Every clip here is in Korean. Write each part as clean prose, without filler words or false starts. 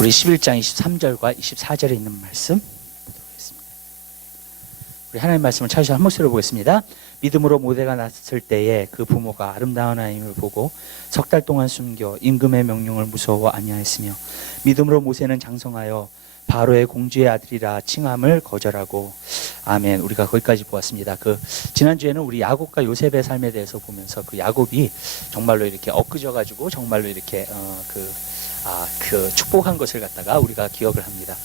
우리 11장 23절과 24절에 있는 말씀 보도록 하겠습니다. 우리 하나님 말씀을 찾으셔서 한 목소리로 보겠습니다. 믿음으로 모세가 났을 때에 그 부모가 아름다운 아임을 보고 석 달 동안 숨겨 임금의 명령을 무서워 아니하였으며 믿음으로 모세는 장성하여 바로의 공주의 아들이라 칭함을 거절하고. 아멘. 우리가 거기까지 보았습니다. 지난주에는 우리 야곱과 요셉의 삶에 대해서 보면서 그 야곱이 정말로 이렇게 엊그저가지고 정말로 이렇게 축복한 것을 갖다가 우리가 기억을 합니다.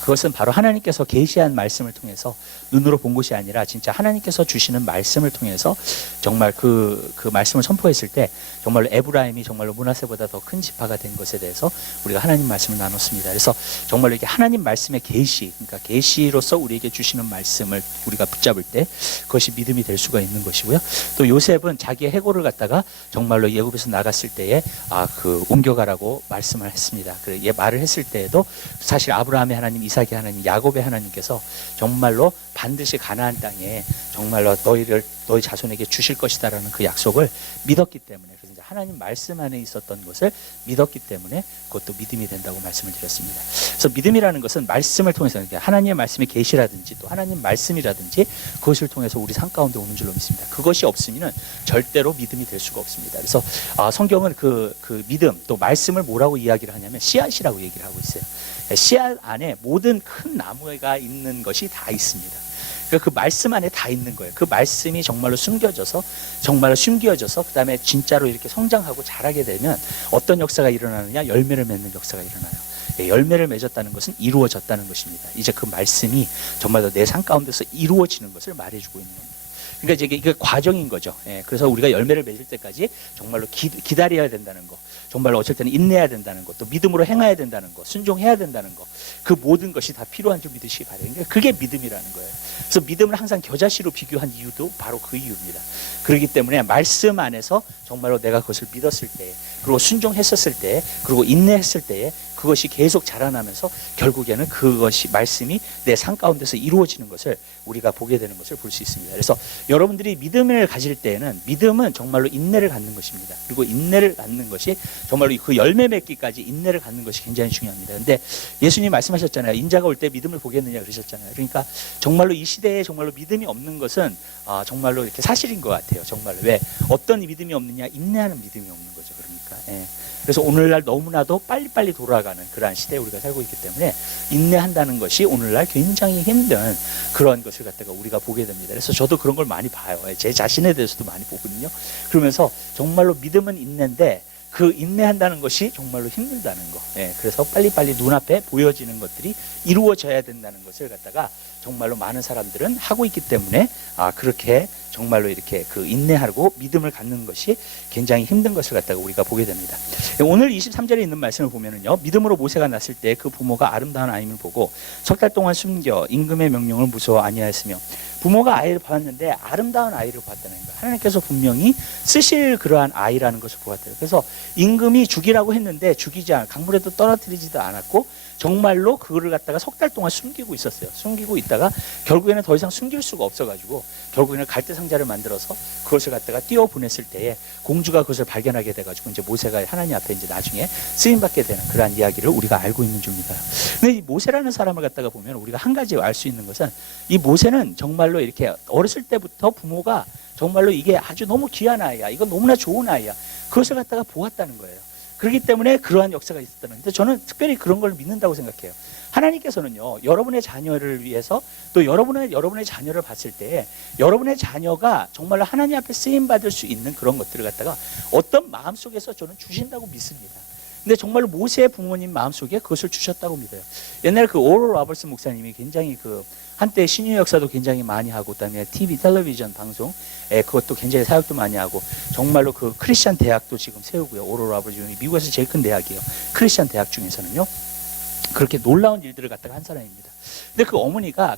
그것은 바로 하나님께서 계시한 말씀을 통해서 눈으로 본 것이 아니라 진짜 하나님께서 주시는 말씀을 통해서 정말 그 말씀을 선포했을 때 정말로 에브라임이 정말로 므낫세보다 더 큰 지파가 된 것에 대해서 우리가 하나님 말씀을 나눴습니다. 그래서 정말로 이게 하나님 말씀의 계시, 그러니까 계시로서 우리에게 주시는 말씀을 우리가 붙잡을 때 그것이 믿음이 될 수가 있는 것이고요. 또 요셉은 자기의 해골을 갖다가 정말로 애굽에서 나갔을 때에 옮겨가라고 말씀을 했습니다. 그래 말을 했을 때에도 사실 아브라함의 하나님, 이삭의 하나님, 야곱의 하나님께서 정말로 반드시 가나안 땅에 정말로 너희 자손에게 주실 것이다라는 그 약속을 믿었기 때문에, 그래서 이제 하나님 말씀 안에 있었던 것을 믿었기 때문에 그것도 믿음이 된다고 말씀을 드렸습니다. 그래서 믿음이라는 것은 말씀을 통해서 하나님의 말씀의 계시라든지 또 하나님 말씀이라든지 그것을 통해서 우리 삶 가운데 오는 줄로 믿습니다. 그것이 없으면은 절대로 믿음이 될 수가 없습니다. 그래서 성경은 그 믿음 또 말씀을 뭐라고 이야기를 하냐면 씨앗이라고 얘기를 하고 있어요. 씨앗 안에 모든 큰 나무가 있는 것이 다 있습니다. 그 말씀 안에 다 있는 거예요. 그 말씀이 정말로 숨겨져서 그 다음에 진짜로 이렇게 성장하고 자라게 되면 어떤 역사가 일어나느냐, 열매를 맺는 역사가 일어나요. 열매를 맺었다는 것은 이루어졌다는 것입니다. 이제 그 말씀이 정말로 내 삶 가운데서 이루어지는 것을 말해주고 있는 겁니다. 그러니까 이게 과정인 거죠. 그래서 우리가 열매를 맺을 때까지 정말로 기다려야 된다는 거, 정말로 어쩔 때는 인내해야 된다는 것, 또 믿음으로 행해야 된다는 것, 순종해야 된다는 것, 그 모든 것이 다 필요한 줄 믿으시기 바랍니다. 그러니까 그게 믿음이라는 거예요. 그래서 믿음을 항상 겨자씨로 비교한 이유도 바로 그 이유입니다. 그렇기 때문에 말씀 안에서 정말로 내가 그것을 믿었을 때, 그리고 순종했었을 때, 그리고 인내했을 때에 그것이 계속 자라나면서 결국에는 그것이 말씀이 내 삶 가운데서 이루어지는 것을 우리가 보게 되는 것을 볼 수 있습니다. 그래서 여러분들이 믿음을 가질 때에는 믿음은 정말로 인내를 갖는 것입니다. 그리고 인내를 갖는 것이 정말로 그 열매 맺기까지 인내를 갖는 것이 굉장히 중요합니다. 그런데 예수님 말씀하셨잖아요. 인자가 올 때 믿음을 보겠느냐 그러셨잖아요. 그러니까 정말로 이 시대에 정말로 믿음이 없는 것은 정말로 이렇게 사실인 것 같아요. 정말로. 왜? 어떤 믿음이 없느냐? 인내하는 믿음이 없는 거죠. 그러니까. 그래서 오늘날 너무나도 빨리빨리 돌아가는 그러한 시대에 우리가 살고 있기 때문에 인내한다는 것이 오늘날 굉장히 힘든 그런 것을 갖다가 우리가 보게 됩니다. 그래서 저도 그런 걸 많이 봐요. 제 자신에 대해서도 많이 보거든요. 그러면서 정말로 믿음은 인내인데 그 인내한다는 것이 정말로 힘들다는 거. 그래서 빨리빨리 눈앞에 보여지는 것들이 이루어져야 된다는 것을 갖다가 정말로 많은 사람들은 하고 있기 때문에 그렇게 정말로 이렇게 그 인내하고 믿음을 갖는 것이 굉장히 힘든 것을 갖다가 우리가 보게 됩니다. 오늘 23절에 있는 말씀을 보면은요, 믿음으로 모세가 났을 때 그 부모가 아름다운 아임을 보고 석 달 동안 숨겨 임금의 명령을 무서워 아니하였으며, 부모가 아이를 봤는데 아름다운 아이를 봤다는 거예요. 하나님께서 분명히 쓰실 그러한 아이라는 것을 보았대요. 그래서 임금이 죽이라고 했는데 강물에도 떨어뜨리지도 않았고 정말로 그거를 갖다가 석 달 동안 숨기고 있었어요. 숨기고 있다가 결국에는 더 이상 숨길 수가 없어가지고 결국에는 갈대 상자를 만들어서 그것을 갖다가 띄워 보냈을 때에 공주가 그것을 발견하게 돼가지고 이제 모세가 하나님 앞에 이제 나중에 쓰임 받게 되는 그러한 이야기를 우리가 알고 있는 줄 믿어요. 근데 이 모세라는 사람을 갖다가 보면 우리가 한 가지 알 수 있는 것은 이 모세는 정말로 이렇게 어렸을 때부터 부모가 정말로 이게 아주 너무 귀한 아이야, 이건 너무나 좋은 아이야, 그것을 갖다가 보았다는 거예요. 그렇기 때문에 그러한 역사가 있었다는데 저는 특별히 그런 걸 믿는다고 생각해요. 하나님께서는요, 여러분의 자녀를 위해서 또 여러분의 자녀를 봤을 때 여러분의 자녀가 정말로 하나님 앞에 쓰임 받을 수 있는 그런 것들을 갖다가 어떤 마음속에서 저는 주신다고 믿습니다. 근데 정말로 모세의 부모님 마음속에 그것을 주셨다고 믿어요. 옛날에 오럴 로버츠 목사님이 굉장히 한때 신유 역사도 굉장히 많이 하고, 그다음에 텔레비전 방송, 그것도 굉장히 사역도 많이 하고, 정말로 그 크리스찬 대학도 지금 세우고요. 오럴 로버츠 미국에서 제일 큰 대학이에요. 크리스찬 대학 중에서는요. 그렇게 놀라운 일들을 갖다가 한 사람입니다. 근데 그 어머니가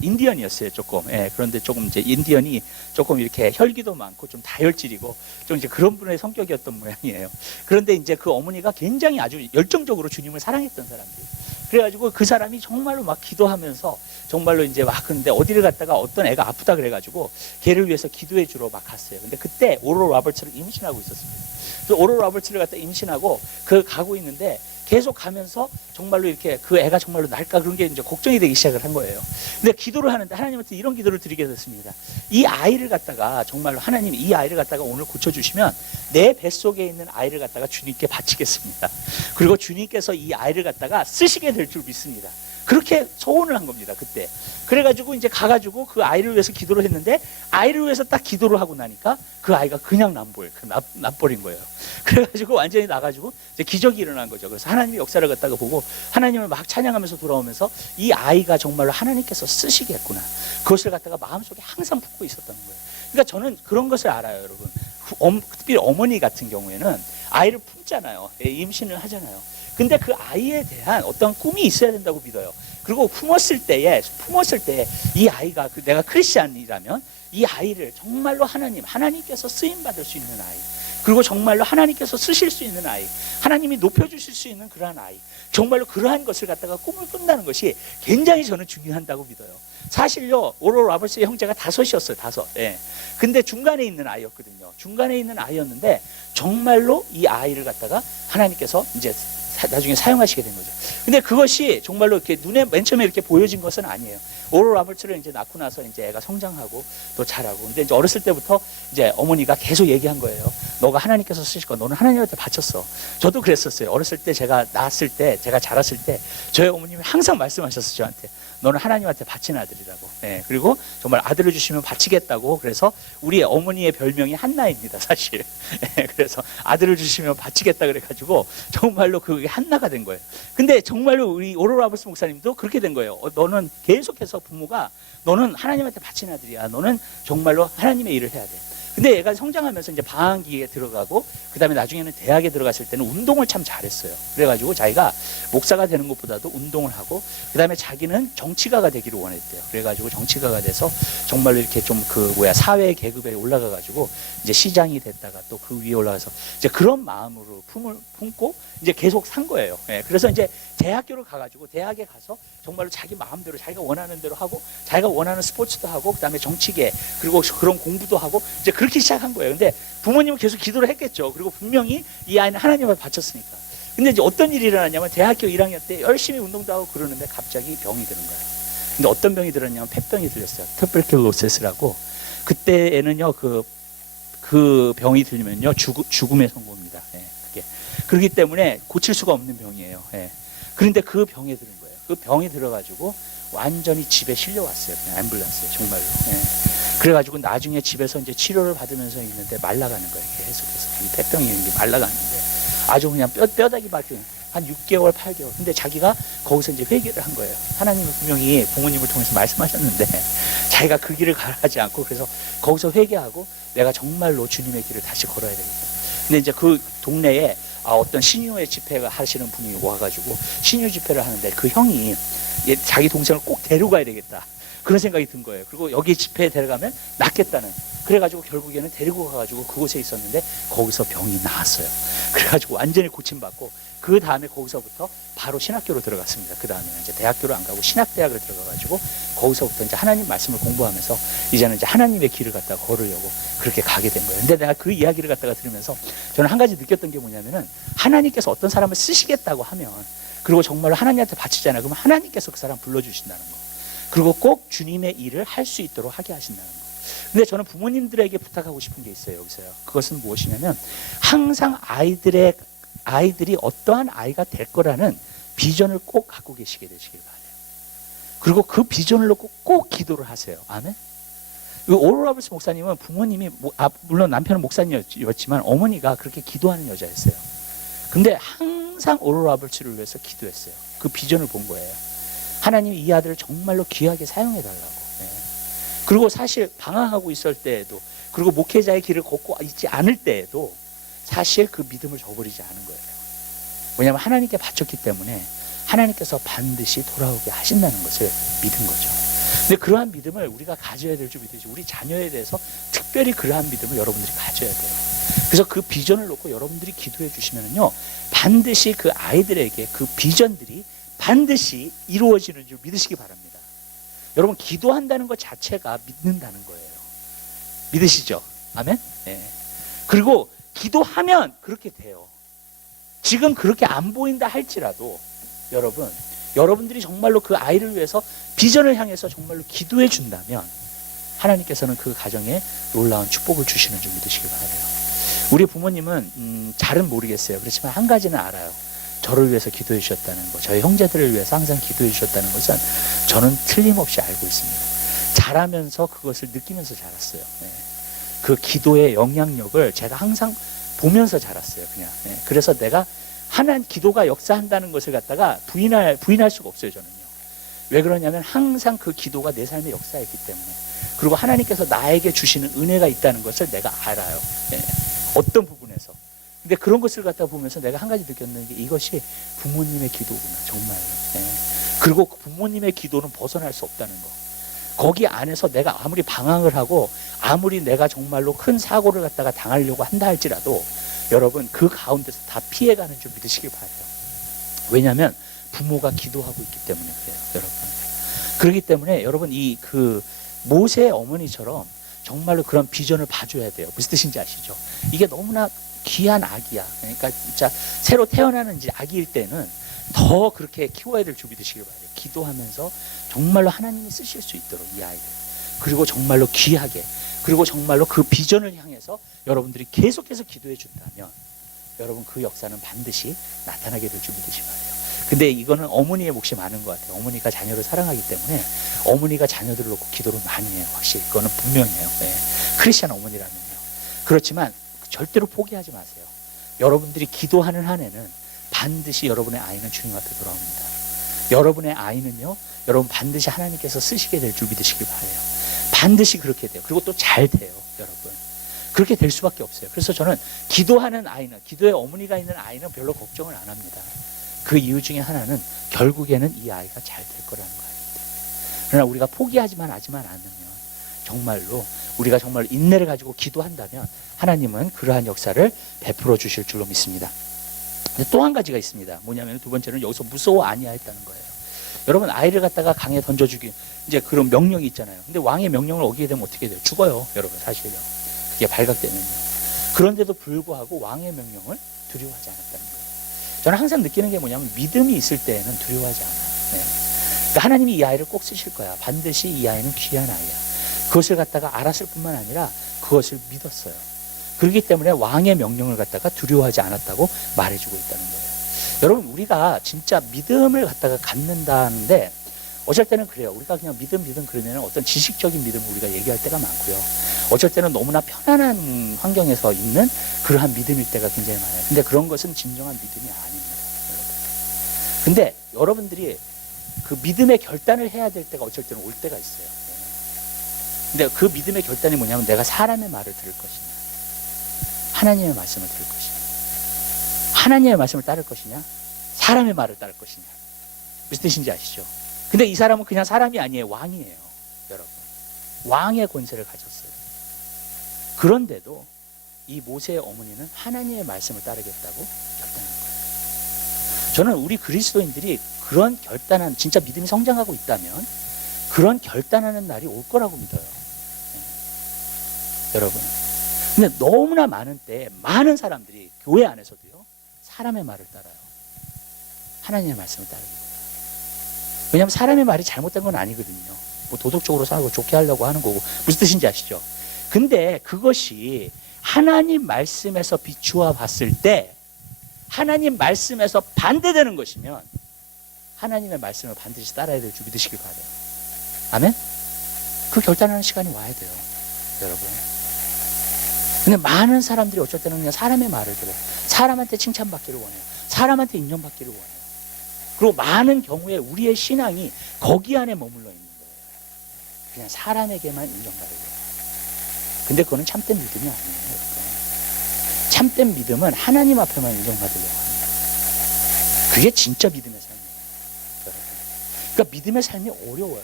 인디언이었어요, 조금. 그런데 조금 이제 인디언이 조금 이렇게 혈기도 많고 좀 다혈질이고 좀 이제 그런 분의 성격이었던 모양이에요. 그런데 이제 그 어머니가 굉장히 아주 열정적으로 주님을 사랑했던 사람들이에요. 그래가지고 그 사람이 정말로 막 기도하면서 정말로 이제 막 그런데 어디를 갔다가 어떤 애가 아프다 그래가지고 걔를 위해서 기도해 주러 막 갔어요. 근데 그때 오럴 로버츠를 임신하고 있었습니다. 그래서 오럴 로버츠를 갖다 임신하고 가고 있는데 계속 가면서 정말로 이렇게 그 애가 정말로 날까 그런 게 이제 걱정이 되기 시작을 한 거예요. 근데 기도를 하는데 하나님한테 이런 기도를 드리게 됐습니다. 이 아이를 갖다가 정말로 하나님 이 아이를 갖다가 오늘 고쳐주시면 내 뱃속에 있는 아이를 갖다가 주님께 바치겠습니다. 그리고 주님께서 이 아이를 갖다가 쓰시게 될 줄 믿습니다. 그렇게 소원을 한 겁니다, 그때. 그래가지고 이제 가가지고 그 아이를 위해서 기도를 했는데 아이를 위해서 딱 기도를 하고 나니까 그 아이가 그냥 납버린 거예요. 그래가지고 완전히 나가지고 이제 기적이 일어난 거죠. 그래서 하나님의 역사를 갖다가 보고 하나님을 막 찬양하면서 돌아오면서 이 아이가 정말로 하나님께서 쓰시겠구나. 그것을 갖다가 마음속에 항상 품고 있었던 거예요. 그러니까 저는 그런 것을 알아요, 여러분. 특별히 어머니 같은 경우에는 아이를 품잖아요. 임신을 하잖아요. 근데 그 아이에 대한 어떤 꿈이 있어야 된다고 믿어요. 그리고 품었을 때에 이 아이가 내가 크리스찬이라면 이 아이를 정말로 하나님께서 쓰임 받을 수 있는 아이, 그리고 정말로 하나님께서 쓰실 수 있는 아이, 하나님이 높여주실 수 있는 그러한 아이, 정말로 그러한 것을 갖다가 꿈을 꾼다는 것이 굉장히 저는 중요한다고 믿어요. 사실요, 오럴 로버츠의 형제가 5이었어요, 5. 예. 근데 중간에 있는 아이였거든요. 중간에 있는 아이였는데 정말로 이 아이를 갖다가 하나님께서 이제 나중에 사용하시게 된 거죠. 근데 그것이 정말로 이렇게 눈에 맨 처음에 이렇게 보여진 것은 아니에요. 오럴 로버츠를 이제 낳고 나서 이제 애가 성장하고 또 자라고. 근데 이제 어렸을 때부터 이제 어머니가 계속 얘기한 거예요. 너가 하나님께서 쓰실 거, 너는 하나님한테 바쳤어. 저도 그랬었어요. 어렸을 때 제가 낳았을 때, 제가 자랐을 때 저희 어머님이 항상 말씀하셨어요, 저한테. 너는 하나님한테 바친 아들이라고. 네, 그리고 정말 아들을 주시면 바치겠다고. 그래서 우리 어머니의 별명이 한나입니다, 사실. 네, 그래서 아들을 주시면 바치겠다 그래가지고 정말로 그게 한나가 된 거예요. 근데 정말로 우리 오럴 로버츠 목사님도 그렇게 된 거예요. 너는 계속해서 부모가 너는 하나님한테 바친 아들이야. 너는 정말로 하나님의 일을 해야 돼. 근데 얘가 성장하면서 이제 방학기에 들어가고 그다음에 나중에는 대학에 들어갔을 때는 운동을 참 잘했어요. 그래가지고 자기가 목사가 되는 것보다도 운동을 하고 그다음에 자기는 정치가가 되기를 원했대요. 그래가지고 정치가가 돼서 정말로 이렇게 좀 사회 계급에 올라가가지고 이제 시장이 됐다가 또 그 위에 올라가서 이제 그런 마음으로 품고 이제 계속 산 거예요. 예, 그래서 이제 대학교를 가가지고 대학에 가서 정말로 자기 마음대로 자기가 원하는 대로 하고 자기가 원하는 스포츠도 하고 그다음에 정치계 그리고 그런 공부도 하고 이제 그렇게 시작한 거예요. 근데 부모님은 계속 기도를 했겠죠. 그리고 분명히 이 아이는 하나님을 바쳤으니까. 근데 이제 어떤 일이 일어났냐면 대학교 1학년 때 열심히 운동도 하고 그러는데 갑자기 병이 드는 거예요. 근데 어떤 병이 들었냐면 폐병이 들렸어요. 투베큘로시스라고. 그때에는요 그 병이 들리면요 죽음의 선고입니다. 예, 그게. 그렇기 때문에 고칠 수가 없는 병이에요. 예. 그런데 그 병에 들은 거예요. 그 병이 들어가지고 완전히 집에 실려왔어요. 그냥 앰뷸런스에 정말로. 예. 그래가지고 나중에 집에서 이제 치료를 받으면서 있는데 말라가는 거예요. 계속해서 이 폐병이 있는 게 말라가는데 아주 그냥 뼈다귀 밖에 한 6개월, 8개월. 근데 자기가 거기서 이제 회개를 한 거예요. 하나님은 분명히 부모님을 통해서 말씀하셨는데 자기가 그 길을 가지 않고 그래서 거기서 회개하고 내가 정말로 주님의 길을 다시 걸어야 되겠다. 근데 이제 그 동네에 어떤 신유의 집회가 하시는 분이 와가지고 신유 집회를 하는데 그 형이 자기 동생을 꼭 데려가야 되겠다. 그런 생각이 든 거예요. 그리고 여기 집회에 데려가면 낫겠다는. 그래가지고 결국에는 데리고 가가지고 그곳에 있었는데 거기서 병이 나았어요. 그래가지고 완전히 고침받고 그 다음에 거기서부터 바로 신학교로 들어갔습니다. 그 다음에는 이제 대학교를 안 가고 신학대학을 들어가가지고 거기서부터 이제 하나님 말씀을 공부하면서 이제는 이제 하나님의 길을 갖다가 걸으려고 그렇게 가게 된 거예요. 근데 내가 그 이야기를 갖다가 들으면서 저는 한 가지 느꼈던 게 뭐냐면은 하나님께서 어떤 사람을 쓰시겠다고 하면 그리고 정말로 하나님한테 바치잖아요. 그러면 하나님께서 그 사람 불러주신다는 거. 그리고 꼭 주님의 일을 할 수 있도록 하게 하신다는 거. 근데 저는 부모님들에게 부탁하고 싶은 게 있어요. 여기서요. 그것은 무엇이냐면 항상 아이들이 어떠한 아이가 될 거라는 비전을 꼭 갖고 계시게 되시길 바라요. 그리고 그 비전을 놓고 꼭 기도를 하세요. 아멘. 오럴 로버츠 목사님은 부모님이 물론 남편은 목사님이었지만 어머니가 그렇게 기도하는 여자였어요. 근데 항상 오럴 로버츠를 위해서 기도했어요. 그 비전을 본 거예요. 하나님이 이 아들을 정말로 귀하게 사용해 달라고. 네. 그리고 사실 방황하고 있을 때에도 그리고 목회자의 길을 걷고 있지 않을 때에도 사실 그 믿음을 저버리지 않은 거예요. 왜냐하면 하나님께 바쳤기 때문에 하나님께서 반드시 돌아오게 하신다는 것을 믿은 거죠. 근데 그러한 믿음을 우리가 가져야 될 줄 믿듯이 우리 자녀에 대해서 특별히 그러한 믿음을 여러분들이 가져야 돼요. 그래서 그 비전을 놓고 여러분들이 기도해 주시면요 반드시 그 아이들에게 그 비전들이 반드시 이루어지는 줄 믿으시기 바랍니다. 여러분 기도한다는 것 자체가 믿는다는 거예요. 믿으시죠? 아멘? 네. 그리고 기도하면 그렇게 돼요. 지금 그렇게 안 보인다 할지라도 여러분들이 정말로 그 아이를 위해서 비전을 향해서 정말로 기도해 준다면 하나님께서는 그 가정에 놀라운 축복을 주시는 줄 믿으시길 바라요. 우리 부모님은 잘은 모르겠어요. 그렇지만 한 가지는 알아요. 저를 위해서 기도해 주셨다는 것, 저희 형제들을 위해서 항상 기도해 주셨다는 것은 저는 틀림없이 알고 있습니다. 자라면서 그것을 느끼면서 자랐어요. 그 기도의 영향력을 제가 항상 보면서 자랐어요. 그냥. 그래서 내가 기도가 역사한다는 것을 갖다가 부인할 수가 없어요. 저는요. 왜 그러냐면 항상 그 기도가 내 삶에 역사했기 때문에, 그리고 하나님께서 나에게 주시는 은혜가 있다는 것을 내가 알아요. 어떤 부분에서. 근데 그런 것을 갖다 보면서 내가 한 가지 느꼈는 게 이것이 부모님의 기도구나, 정말로. 그리고 부모님의 기도는 벗어날 수 없다는 거. 거기 안에서 내가 아무리 방황을 하고 아무리 내가 정말로 큰 사고를 갖다가 당하려고 한다 할지라도 여러분 그 가운데서 다 피해가는 줄 믿으시길 바라요. 왜냐하면 부모가 기도하고 있기 때문에 그래요, 여러분. 그렇기 때문에 여러분 그 모세의 어머니처럼 정말로 그런 비전을 봐줘야 돼요. 무슨 뜻인지 아시죠? 이게 너무나 귀한 아기야. 그러니까 진짜 새로 태어나는 아기일 때는 더 그렇게 키워야 될 줄 믿으시길 바라요. 기도하면서 정말로 하나님이 쓰실 수 있도록 이 아이를, 그리고 정말로 귀하게, 그리고 정말로 그 비전을 향해서 여러분들이 계속해서 기도해 준다면 여러분 그 역사는 반드시 나타나게 될 줄 믿으시기 바라요. 근데 이거는 어머니의 몫이 많은 것 같아요. 어머니가 자녀를 사랑하기 때문에 어머니가 자녀들을 놓고 기도를 많이 해요. 확실히 그거는 분명해요. 크리스찬 어머니라면요. 그렇지만 절대로 포기하지 마세요. 여러분들이 기도하는 한에는 반드시 여러분의 아이는 주님 앞에 돌아옵니다. 여러분의 아이는요, 여러분 반드시 하나님께서 쓰시게 될 줄 믿으시길 바라요. 반드시 그렇게 돼요. 그리고 또 잘 돼요, 여러분. 그렇게 될 수밖에 없어요. 그래서 저는 기도하는 아이는, 기도의 어머니가 있는 아이는 별로 걱정을 안 합니다. 그 이유 중에 하나는 결국에는 이 아이가 잘 될 거라는 거 아닙니다. 그러나 우리가 포기하지만 않으면 정말로 우리가 정말 인내를 가지고 기도한다면 하나님은 그러한 역사를 베풀어 주실 줄로 믿습니다. 또 한 가지가 있습니다. 뭐냐면 두 번째는 여기서 무서워 아니하였다는 거예요. 여러분 아이를 갖다가 강에 던져주기, 이제 그런 명령이 있잖아요. 근데 왕의 명령을 어기게 되면 어떻게 돼요? 죽어요, 여러분. 사실요. 그게 발각되면요. 그런데도 불구하고 왕의 명령을 두려워하지 않았다는 거예요. 저는 항상 느끼는 게 뭐냐면 믿음이 있을 때에는 두려워하지 않아요. 그러니까 하나님이 이 아이를 꼭 쓰실 거야. 반드시 이 아이는 귀한 아이야. 그것을 갖다가 알았을 뿐만 아니라 그것을 믿었어요. 그렇기 때문에 왕의 명령을 갖다가 두려워하지 않았다고 말해주고 있다는 거예요. 여러분 우리가 진짜 믿음을 갖다가 갖는다는데 어쩔 때는 그래요. 우리가 그냥 믿음 그러면 어떤 지식적인 믿음을 우리가 얘기할 때가 많고요. 어쩔 때는 너무나 편안한 환경에서 있는 그러한 믿음일 때가 굉장히 많아요. 근데 그런 것은 진정한 믿음이 아닙니다, 여러분. 근데 여러분들이 그 믿음의 결단을 해야 될 때가 어쩔 때는 올 때가 있어요. 근데 그 믿음의 결단이 뭐냐면 내가 사람의 말을 들을 것이냐, 하나님의 말씀을 들을 것이냐, 하나님의 말씀을 따를 것이냐, 사람의 말을 따를 것이냐. 무슨 뜻인지 아시죠? 근데 이 사람은 그냥 사람이 아니에요. 왕이에요, 여러분. 왕의 권세를 가졌어요. 그런데도 이 모세의 어머니는 하나님의 말씀을 따르겠다고 결단한 거예요. 저는 우리 그리스도인들이 그런 결단한, 진짜 믿음이 성장하고 있다면 그런 결단하는 날이 올 거라고 믿어요. 여러분. 근데 너무나 많은 때 많은 사람들이 교회 안에서도요, 사람의 말을 따라요. 하나님의 말씀을 따르기보다. 왜냐하면 사람의 말이 잘못된 건 아니거든요. 뭐 도덕적으로 살고 좋게 하려고 하는 거고. 무슨 뜻인지 아시죠? 근데 그것이 하나님 말씀에서 비추어 봤을 때 하나님 말씀에서 반대되는 것이면 하나님의 말씀을 반드시 따라야 될 줄 믿으시길 바라요. 아멘? 그 결단하는 시간이 와야 돼요, 여러분. 근데 많은 사람들이 어쩔 때는 그냥 사람의 말을 들어요. 사람한테 칭찬받기를 원해요. 사람한테 인정받기를 원해요. 그리고 많은 경우에 우리의 신앙이 거기 안에 머물러 있는 거예요. 그냥 사람에게만 인정받으려고. 근데 그거는 참된 믿음이 아니에요, 여러분. 참된 믿음은 하나님 앞에만 인정받으려고 합니다. 그게 진짜 믿음의 삶이에요, 여러분. 그러니까 믿음의 삶이 어려워요.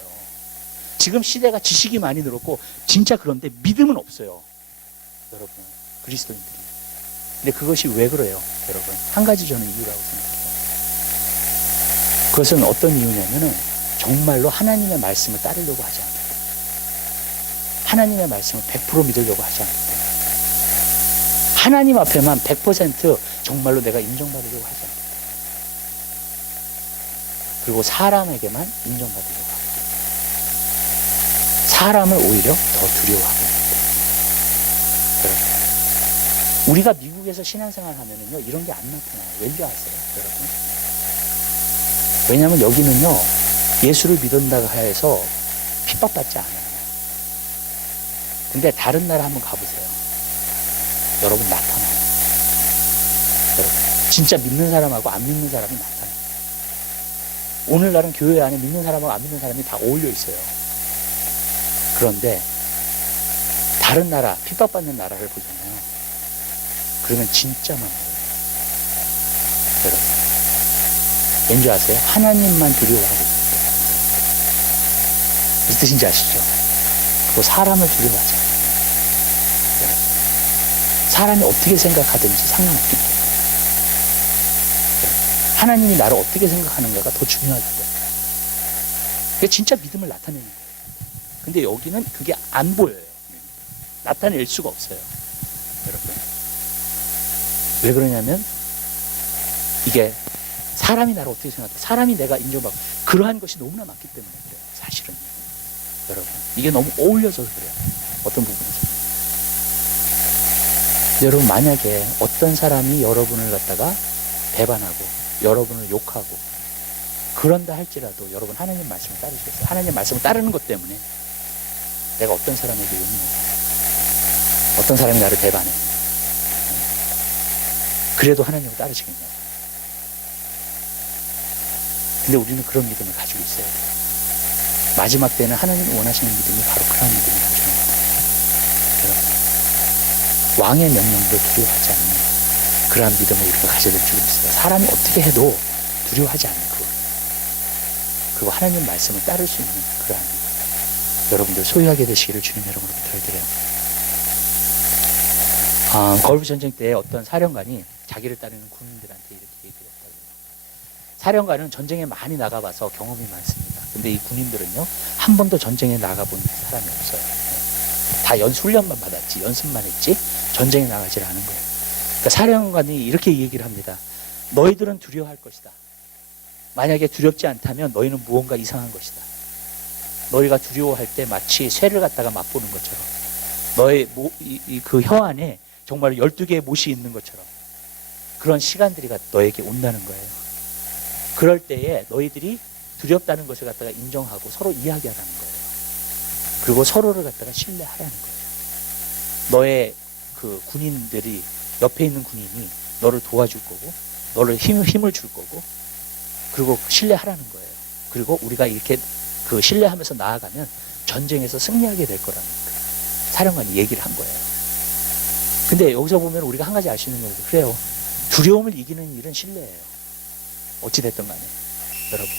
지금 시대가 지식이 많이 늘었고 진짜 그런데 믿음은 없어요, 여러분. 그리스도인들이. 근데 그것이 왜 그래요, 여러분? 한 가지 저는 이유라고 생각해요. 그것은 어떤 이유냐면은 정말로 하나님의 말씀을 따르려고 하지 않기 때문에, 하나님의 말씀을 100% 믿으려고 하지 않기 때문에, 하나님 앞에만 100% 정말로 내가 인정받으려고 하지 않기 때문에. 그리고 사람에게만 인정받으려고 하기 때문에. 사람을 오히려 더 두려워하고 있기 때문에. 여러분, 우리가 미국에서 신앙생활 하면은요, 이런 게 안 나타나요. 왠지 아세요, 여러분? 왜냐하면 여기는요, 예수를 믿는다고 해서 핍박받지 않아요. 근데 다른 나라 한번 가보세요. 여러분, 나타나요. 여러분, 진짜 믿는 사람하고 안 믿는 사람이 나타나요. 오늘날은 교회 안에 믿는 사람하고 안 믿는 사람이 다 어울려 있어요. 그런데 다른 나라, 핍박받는 나라를 보잖아요. 그러면 진짜 많아요. 여러분, 왠지 아세요? 하나님만 두려워하고 있어요. 무슨 뜻인지 아시죠? 그리고 사람을 두려워하지 않아요. 여러분, 사람이 어떻게 생각하든지 상관없기 때문에. 여러분, 하나님이 나를 어떻게 생각하는가가 더 중요하기 때문에. 그게 진짜 믿음을 나타내는 거예요. 근데 여기는 그게 안 보여요. 나타낼 수가 없어요. 여러분, 왜 그러냐면 이게 사람이 나를 어떻게 생각할까? 사람이 내가 인정받고 그러한 것이 너무나 많기 때문에 그래요. 사실은. 여러분, 이게 너무 어울려서 그래요. 어떤 부분에서. 여러분, 만약에 어떤 사람이 여러분을 갖다가 배반하고 여러분을 욕하고 그런다 할지라도 여러분 하나님 말씀을 따르시겠어요? 하나님 말씀을 따르는 것 때문에 내가 어떤 사람에게 욕먹어, 어떤 사람이 나를 배반해, 그래도 하나님을 따르시겠냐고. 근데 우리는 그런 믿음을 가지고 있어야 돼요. 마지막 때는 하나님이 원하시는 믿음이 바로 그런 믿음을 가지고 있는 거예요. 여러분, 왕의 명령도 두려워하지 않는 그러한 믿음을 우리가 가져야 될 줄 믿습니다. 사람이 어떻게 해도 두려워하지 않는 그거. 그리고 하나님 말씀을 따를 수 있는 그러한 믿음. 여러분들 소유하게 되시기를 주님 여러분으로 부탁드려요. 걸프 전쟁 때 어떤 사령관이 자기를 따르는 군인들한테 이렇게 얘기를 했다고요. 사령관은 전쟁에 많이 나가봐서 경험이 많습니다. 근데 이 군인들은요, 한 번도 전쟁에 나가본 사람이 없어요. 다 훈련만 받았지, 연습만 했지, 전쟁에 나가질 않은 거예요. 그러니까 사령관이 이렇게 얘기를 합니다. 너희들은 두려워할 것이다. 만약에 두렵지 않다면 너희는 무언가 이상한 것이다. 너희가 두려워할 때 마치 쇠를 갖다가 맛보는 것처럼 너의 그 혀 안에 정말 12개의 못이 있는 것처럼 그런 시간들이 너에게 온다는 거예요. 그럴 때에 너희들이 두렵다는 것을 갖다가 인정하고 서로 이야기하라는 거예요. 그리고 서로를 갖다가 신뢰하라는 거예요. 너의 그 군인들이, 옆에 있는 군인이 너를 도와줄 거고 너를 힘을 줄 거고 그리고 신뢰하라는 거예요. 그리고 우리가 이렇게 그 신뢰하면서 나아가면 전쟁에서 승리하게 될 거라는 거예요. 사령관이 얘기를 한 거예요. 근데 여기서 보면 우리가 한 가지 알 수 있는 거예요. 그래요. 두려움을 이기는 일은 신뢰예요. 어찌됐든 간에. 여러분,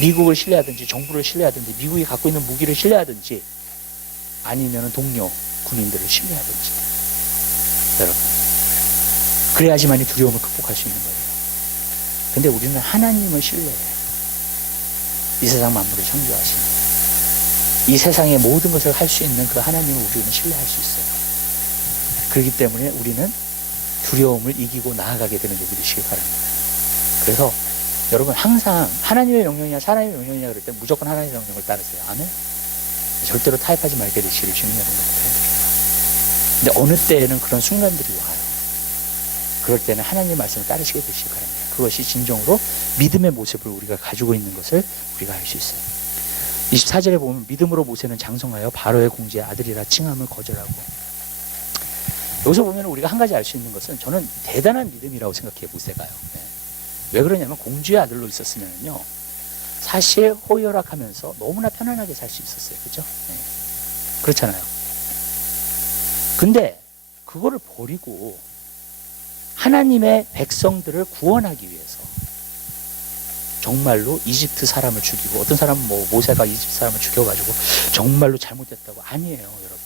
미국을 신뢰하든지 정부를 신뢰하든지 미국이 갖고 있는 무기를 신뢰하든지 아니면 동료 군인들을 신뢰하든지, 여러분, 그래야지만이 두려움을 극복할 수 있는 거예요. 근데 우리는 하나님을 신뢰해요. 이 세상 만물을 창조하신 이 세상의 모든 것을 할 수 있는 그 하나님을 우리는 신뢰할 수 있어요. 그렇기 때문에 우리는 두려움을 이기고 나아가게 되는 줄 믿으시기 바랍니다. 그래서 여러분, 항상 하나님의 명령이냐 사람의 명령이냐 그럴 때 무조건 하나님의 명령을 따르세요. 아멘? 절대로 타협하지 말게 되시기를 주님 여러분 부탁드립니다. 근데 어느 때에는 그런 순간들이 와요. 그럴 때는 하나님의 말씀을 따르시게 되시기 바랍니다. 그것이 진정으로 믿음의 모습을 우리가 가지고 있는 것을 우리가 알 수 있어요. 24절에 보면 믿음으로 모세는 장성하여 바로의 공주의 아들이라 칭함을 거절하고, 여기서 보면 우리가 한 가지 알 수 있는 것은 저는 대단한 믿음이라고 생각해요. 모세가요. 네. 왜 그러냐면 공주의 아들로 있었으면요 사실 호의호락하면서 너무나 편안하게 살 수 있었어요. 그죠? 네. 그렇잖아요. 근데 그거를 버리고 하나님의 백성들을 구원하기 위해서 정말로 이집트 사람을 죽이고, 어떤 사람은 모세가 이집트 사람을 죽여가지고 정말로 잘못했다고. 아니에요, 여러분.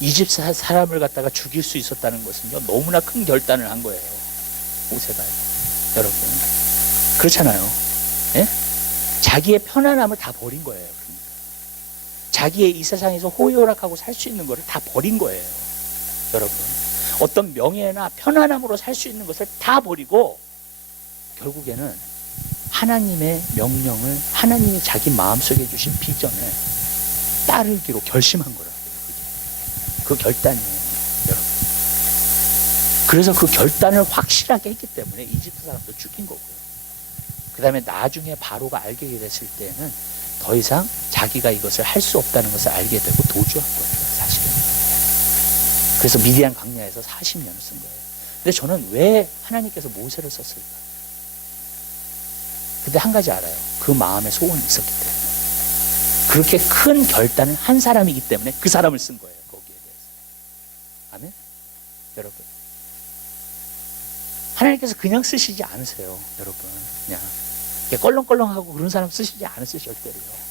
이집트 사람을 갖다가 죽일 수 있었다는 것은요 너무나 큰 결단을 한 거예요, 모세가요. 여러분, 그렇잖아요. 예? 자기의 편안함을 다 버린 거예요. 그러니까 자기의 이 세상에서 호의호락하고 살 수 있는 거를 다 버린 거예요. 여러분, 어떤 명예나 편안함으로 살 수 있는 것을 다 버리고 결국에는 하나님의 명령을, 하나님이 자기 마음속에 주신 비전을 따르기로 결심한 거라고요. 그 결단이에요, 여러분. 그래서 그 결단을 확실하게 했기 때문에 이집트 사람도 죽인 거고요. 그 다음에 나중에 바로가 알게 됐을 때는 더 이상 자기가 이것을 할 수 없다는 것을 알게 되고 도주한 거예요, 사실은. 그래서 미디안 광야에서 40년을 쓴 거예요. 근데 저는 왜 하나님께서 모세를 썼을까? 근데 한 가지 알아요. 그 마음에 소원이 있었기 때문에. 그렇게 큰 결단을 한 사람이기 때문에 그 사람을 쓴 거예요, 거기에 대해서. 아멘? 여러분. 하나님께서 그냥 쓰시지 않으세요, 여러분. 그냥 껄렁껄렁하고 그런 사람 쓰시지 않으세요, 절대로요.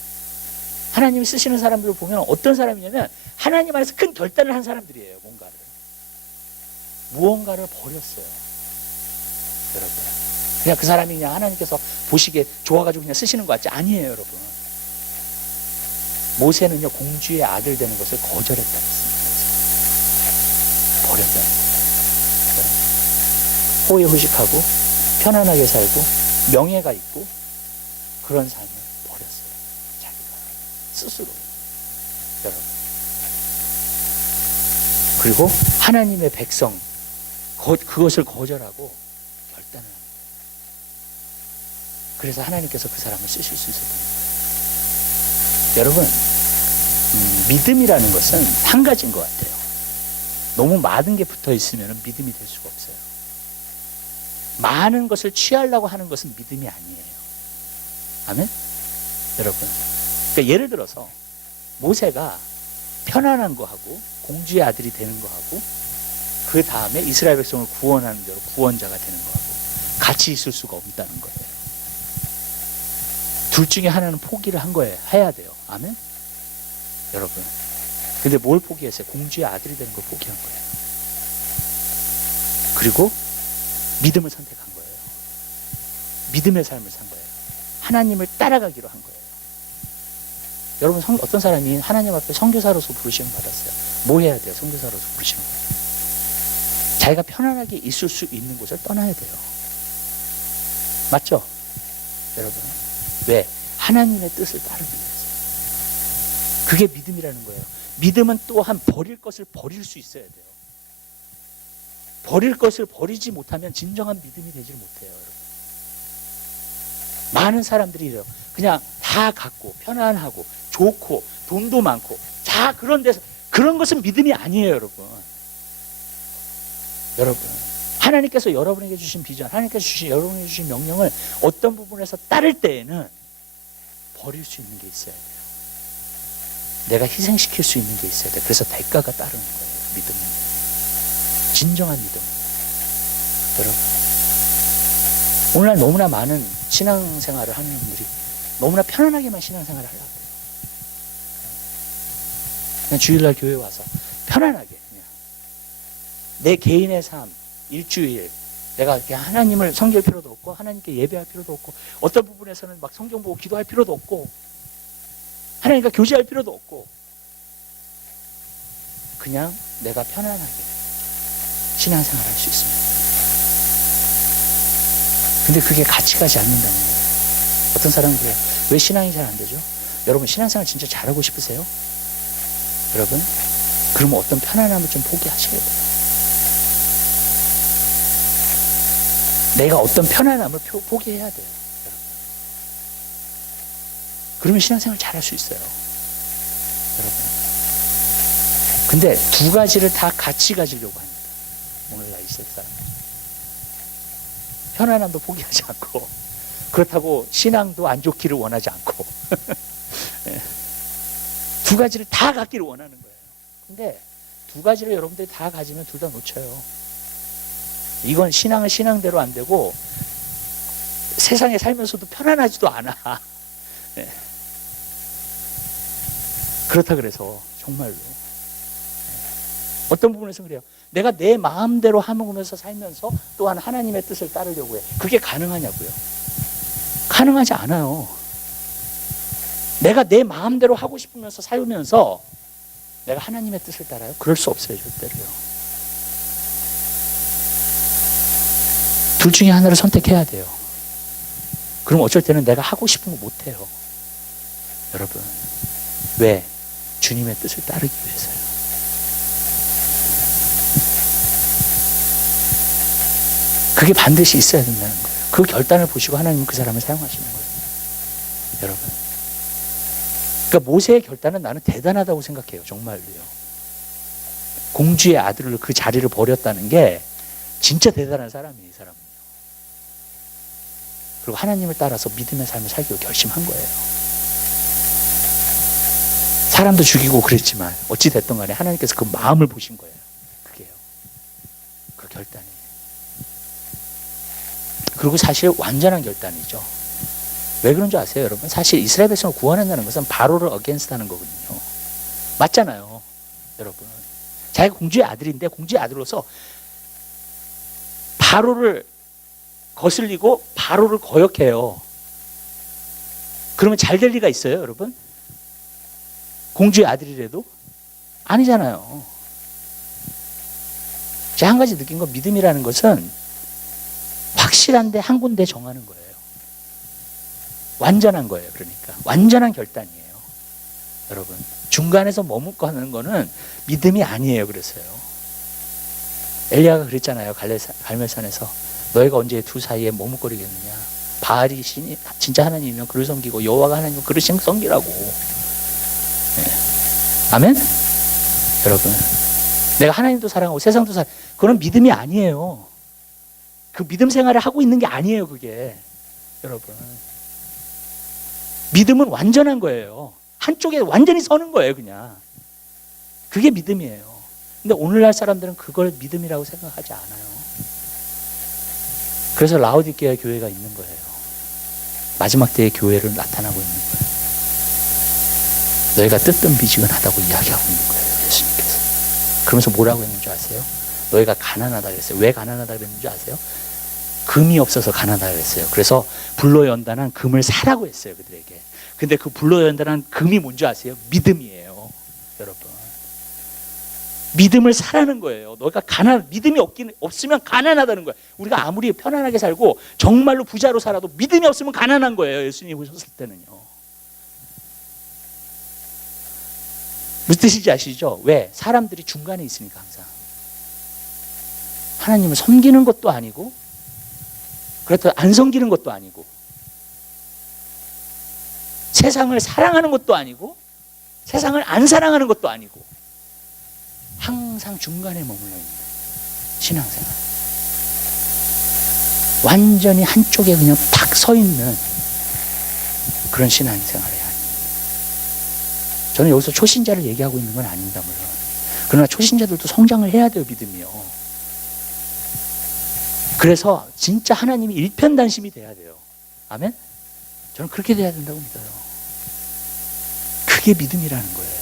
하나님이 쓰시는 사람들을 보면 어떤 사람이냐면 하나님 안에서 큰 결단을 한 사람들이에요, 무언가를 버렸어요, 여러분. 그냥 그 사람이 그냥 하나님께서 보시기에 좋아가지고 그냥 쓰시는 것 같지? 아니에요, 여러분. 모세는요, 공주의 아들 되는 것을 거절했다는 것입니다. 버렸다는 거예요. 호의호식하고 편안하게 살고 명예가 있고 그런 삶을 버렸어요, 자기가 스스로, 여러분. 그리고 하나님의 백성 그것을 거절하고 결단을 합니다. 그래서 하나님께서 그 사람을 쓰실 수 있었던 거예요. 여러분, 믿음이라는 것은 한 가지인 것 같아요. 너무 많은 게 붙어 있으면 믿음이 될 수가 없어요. 많은 것을 취하려고 하는 것은 믿음이 아니에요. 아멘? 여러분, 그러니까 예를 들어서 모세가 편안한 거하고 공주의 아들이 되는 거하고 그 다음에 이스라엘 백성을 구원하는 대로 구원자가 되는 거하고 같이 있을 수가 없다는 거예요. 둘 중에 하나는 포기를 한 거예요. 해야 돼요. 아멘? 여러분, 근데 뭘 포기했어요? 공주의 아들이 되는 걸 포기한 거예요. 그리고 믿음을 선택한 거예요. 믿음의 삶을 산 거예요. 하나님을 따라가기로 한 거예요. 여러분, 어떤 사람이 하나님 앞에 선교사로서 부르심을 받았어요. 뭐 해야 돼요? 선교사로서 부르심을 받았어요. 자기가 편안하게 있을 수 있는 곳을 떠나야 돼요. 맞죠? 여러분, 왜? 하나님의 뜻을 따르기 위해서. 그게 믿음이라는 거예요. 믿음은 또한 버릴 것을 버릴 수 있어야 돼요. 버릴 것을 버리지 못하면 진정한 믿음이 되질 못해요, 여러분. 많은 사람들이 이래요. 그냥 다 갖고 편안하고 좋고 돈도 많고 다 그런 데서, 그런 것은 믿음이 아니에요, 여러분. 여러분, 하나님께서 여러분에게 주신 비전, 하나님께서 여러분에게 주신 명령을 어떤 부분에서 따를 때에는 버릴 수 있는 게 있어야 돼요. 내가 희생시킬 수 있는 게 있어야 돼요. 그래서 대가가 따르는 거예요, 믿음은. 진정한 믿음. 여러분, 오늘날 너무나 많은 신앙생활을 하는 분들이 너무나 편안하게만 신앙생활을 하려고 해요. 그냥 주일날 교회 와서 편안하게 그냥 내 개인의 삶, 일주일 내가 그냥 하나님을 섬길 필요도 없고 하나님께 예배할 필요도 없고 어떤 부분에서는 막 성경 보고 기도할 필요도 없고 하나님과 교제할 필요도 없고 그냥 내가 편안하게 신앙생활 할 수 있습니다. 근데 그게 같이 가지 않는다는 거예요. 어떤 사람은 그래요. 왜 신앙이 잘 안 되죠? 여러분, 신앙생활 진짜 잘하고 싶으세요? 여러분, 그러면 어떤 편안함을 좀 포기하셔야 돼요. 내가 어떤 편안함을 포기해야 돼요, 여러분. 그러면 신앙생활 잘할 수 있어요, 여러분. 근데 두 가지를 다 같이 가지려고 합니다, 오늘날 이 세상 사람들. 편안함도 포기하지 않고 그렇다고 신앙도 안 좋기를 원하지 않고 두 가지를 다 갖기를 원하는 거예요. 근데 두 가지를 여러분들이 다 가지면 둘 다 놓쳐요. 이건 신앙은 신앙대로 안 되고 세상에 살면서도 편안하지도 않아. 네. 그렇다 그래서 정말로 어떤 부분에서 그래요. 내가 내 마음대로 하면서 살면서 또한 하나님의 뜻을 따르려고 해. 그게 가능하냐고요? 가능하지 않아요. 내가 내 마음대로 하고 싶으면서 살면서 내가 하나님의 뜻을 따라요? 그럴 수 없어요, 절대로요. 둘 중에 하나를 선택해야 돼요. 그럼 어쩔 때는 내가 하고 싶은 거 못해요. 여러분. 왜? 주님의 뜻을 따르기 위해서요. 그게 반드시 있어야 된다는 거예요. 그 결단을 보시고 하나님은 그 사람을 사용하시는 거예요. 여러분. 그러니까 모세의 결단은 나는 대단하다고 생각해요. 정말로요. 공주의 아들을 그 자리를 버렸다는 게 진짜 대단한 사람이에요. 이 사람은요. 그리고 하나님을 따라서 믿음의 삶을 살기로 결심한 거예요. 사람도 죽이고 그랬지만 어찌 됐든 간에 하나님께서 그 마음을 보신 거예요. 그게요. 그 결단이. 그리고 사실 완전한 결단이죠. 왜 그런 줄 아세요, 여러분? 사실 이스라엘 백성을 구원한다는 것은 바로를 어게인스트 하는 거거든요. 맞잖아요, 여러분. 자기가 공주의 아들인데 공주의 아들로서 바로를 거슬리고 바로를 거역해요. 그러면 잘 될 리가 있어요, 여러분? 공주의 아들이라도? 아니잖아요. 제가 한 가지 느낀 건 믿음이라는 것은 확실한데 한 군데 정하는 거예요. 완전한 거예요. 그러니까 완전한 결단이에요. 여러분, 중간에서 머뭇고 하는 거는 믿음이 아니에요. 그래서요. 엘리야가 그랬잖아요. 갈멜산에서 너희가 언제 두 사이에 머뭇거리겠느냐. 바알이 신이 진짜 하나님이면 그를 섬기고 여호와가 하나님이면 그를 섬기라고. 네. 아멘? 여러분, 내가 하나님도 사랑하고 세상도 사랑. 그건 믿음이 아니에요. 그 믿음 생활을 하고 있는 게 아니에요. 그게 여러분, 믿음은 완전한 거예요. 한쪽에 완전히 서는 거예요. 그냥 그게 믿음이에요. 근데 오늘날 사람들은 그걸 믿음이라고 생각하지 않아요. 그래서 라오디게아 교회가 있는 거예요. 마지막 때의 교회를 나타나고 있는 거예요. 너희가 뜨뜻미지근하다고 이야기하고 있는 거예요. 예수님께서. 그러면서 뭐라고 했는지 아세요? 너희가 가난하다 그랬어요. 왜 가난하다 그랬는지 아세요? 금이 없어서 가난하다 그랬어요. 그래서 불로 연단한 금을 사라고 했어요. 그들에게. 근데 그 불로 연단한 금이 뭔지 아세요? 믿음이에요. 여러분, 믿음을 사라는 거예요. 너가 믿음이 없으면 가난하다는 거예요. 우리가 아무리 편안하게 살고 정말로 부자로 살아도 믿음이 없으면 가난한 거예요. 예수님 오셨을 때는요. 무슨 뜻인지 아시죠? 왜? 사람들이 중간에 있으니까 항상. 하나님을 섬기는 것도 아니고 그렇다고 안 섬기는 것도 아니고 세상을 사랑하는 것도 아니고 세상을 안 사랑하는 것도 아니고 항상 중간에 머물러 있는 신앙생활. 완전히 한쪽에 그냥 탁 서 있는 그런 신앙생활이에요. 저는 여기서 초신자를 얘기하고 있는 건 아닙니다, 물론. 그러나 초신자들도 성장을 해야 돼요, 믿음이요. 그래서 진짜 하나님이 일편단심이 돼야 돼요. 아멘? 저는 그렇게 돼야 된다고 믿어요. 그게 믿음이라는 거예요.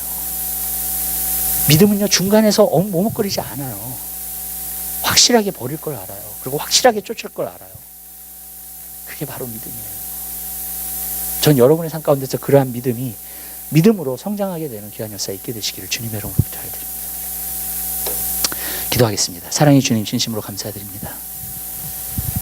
믿음은요, 중간에서 머뭇거리지 않아요. 확실하게 버릴 걸 알아요. 그리고 확실하게 쫓을 걸 알아요. 그게 바로 믿음이에요. 전 여러분의 삶 가운데서 그러한 믿음으로 성장하게 되는 귀한 역사 있게 되시기를 주님의 이름으로 부탁드립니다. 기도하겠습니다. 사랑의 주님, 진심으로 감사드립니다.